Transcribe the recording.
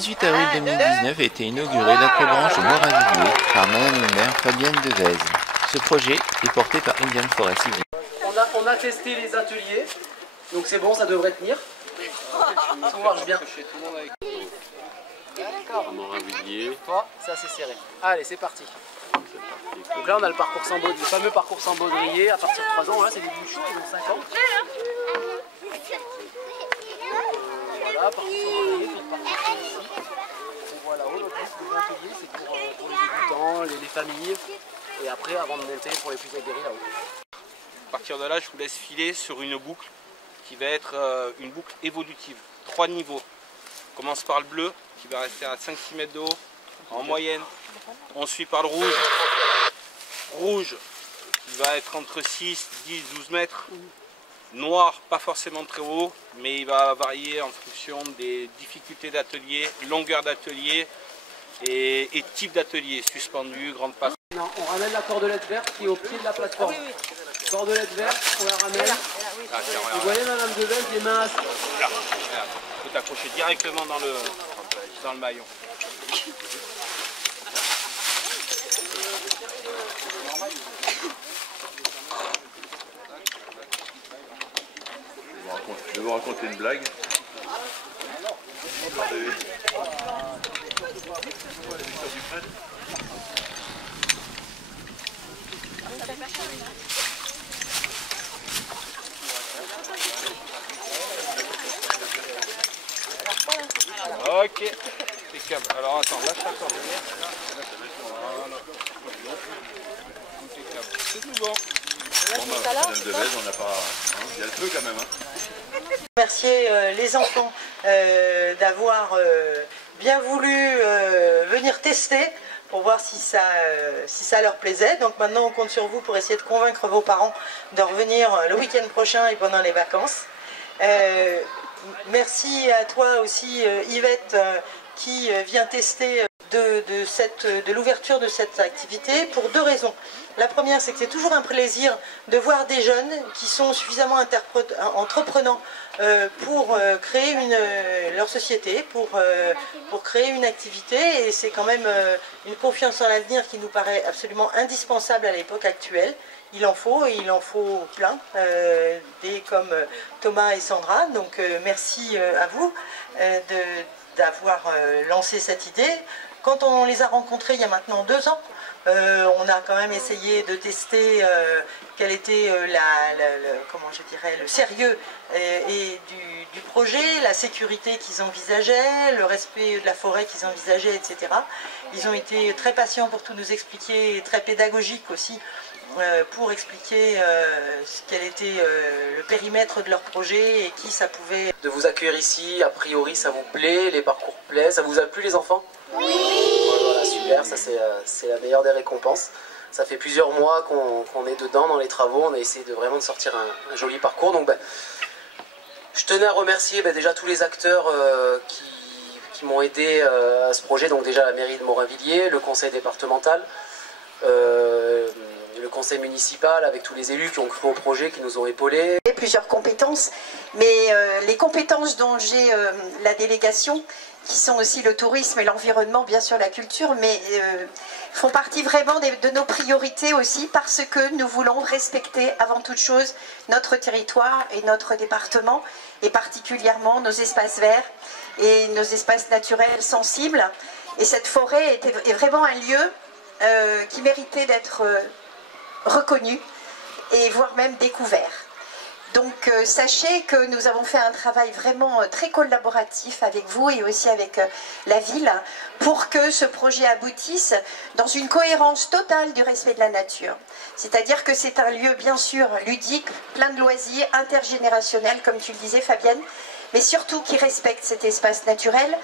18 avril 2019 a été inaugurée l'après-branche de Moravilliers par Madame le maire Fabienne Devèze. Ce projet est porté par Indian Forest Civil. On a testé les ateliers, donc c'est bon, ça devrait tenir. Tout marche bien. D'accord. Moravilliers. Toi, c'est assez serré. Allez, c'est parti. Donc là, on a le parcours sans baudrier, le fameux parcours sans baudrier à partir de 3 ans. Là, c'est des bouchons, ils ont 5 ans. Voilà, parcours sans baudrier, puis le parcours ici. On voit là-haut, notre atelier, c'est pour les débutants, les familles. Et après, avant de monter, pour les plus aguerris là-haut. À partir de là, je vous laisse filer sur une boucle qui va être une boucle évolutive. 3 niveaux. On commence par le bleu qui va rester à 5-6 mètres de haut en moyenne. On suit par le rouge. Rouge qui va être entre 6, 10, 12 mètres. Noir, pas forcément très haut, mais il va varier en fonction des difficultés d'atelier, longueur d'atelier et type d'atelier. Suspendu, grande passe. Non, on ramène la cordelette verte qui est au pied de la plateforme. Cordelette verte, on la ramène. Vous voyez Madame Devèze, les mains assis. Là, il faut t'accrocher directement dans le maillon. Je vais vous raconter une blague. Ok, impeccable. Alors attends, lâche la corde. Impeccable. C'est tout bon. Madame Devèze, on n'a pas... il y a le feu quand même. Remercier les enfants d'avoir bien voulu venir tester pour voir si ça leur plaisait. Donc maintenant on compte sur vous pour essayer de convaincre vos parents de revenir le week-end prochain et pendant les vacances. Merci à toi aussi Yvette qui vient tester de l'ouverture de cette activité pour 2 raisons. La première, c'est que c'est toujours un plaisir de voir des jeunes qui sont suffisamment entreprenants pour créer leur société, pour créer une activité, et c'est quand même une confiance en l'avenir qui nous paraît absolument indispensable à l'époque actuelle. Il en faut plein, des comme Thomas et Sandra, donc merci à vous d'avoir lancé cette idée. Quand on les a rencontrés il y a maintenant 2 ans, on a quand même essayé de tester quel était le sérieux du projet, la sécurité qu'ils envisageaient, le respect de la forêt qu'ils envisageaient, etc. Ils ont été très patients pour tout nous expliquer, et très pédagogiques aussi, pour expliquer quel était le périmètre de leur projet et qui ça pouvait. De vous accueillir ici, a priori ça vous plaît, les parcours plaisent, ça vous a plu les enfants? Oui. Voilà, super, ça c'est la meilleure des récompenses. Ça fait plusieurs mois qu'on est dedans dans les travaux, on a essayé vraiment de sortir un joli parcours. Donc je tenais à remercier déjà tous les acteurs qui m'ont aidé à ce projet, donc déjà la mairie de Moravilliers, le conseil départemental, le conseil municipal avec tous les élus qui ont cru au projet, qui nous ont épaulés. Plusieurs compétences, mais les compétences dont j'ai la délégation, qui sont aussi le tourisme et l'environnement, bien sûr la culture, mais font partie vraiment de nos priorités aussi, parce que nous voulons respecter avant toute chose notre territoire et notre département, et particulièrement nos espaces verts et nos espaces naturels sensibles. Et cette forêt est vraiment un lieu qui méritait d'être reconnu et voire même découvert. Donc sachez que nous avons fait un travail vraiment très collaboratif avec vous et aussi avec la ville pour que ce projet aboutisse dans une cohérence totale du respect de la nature. C'est-à-dire que c'est un lieu bien sûr ludique, plein de loisirs, intergénérationnel comme tu le disais Fabienne, mais surtout qui respecte cet espace naturel.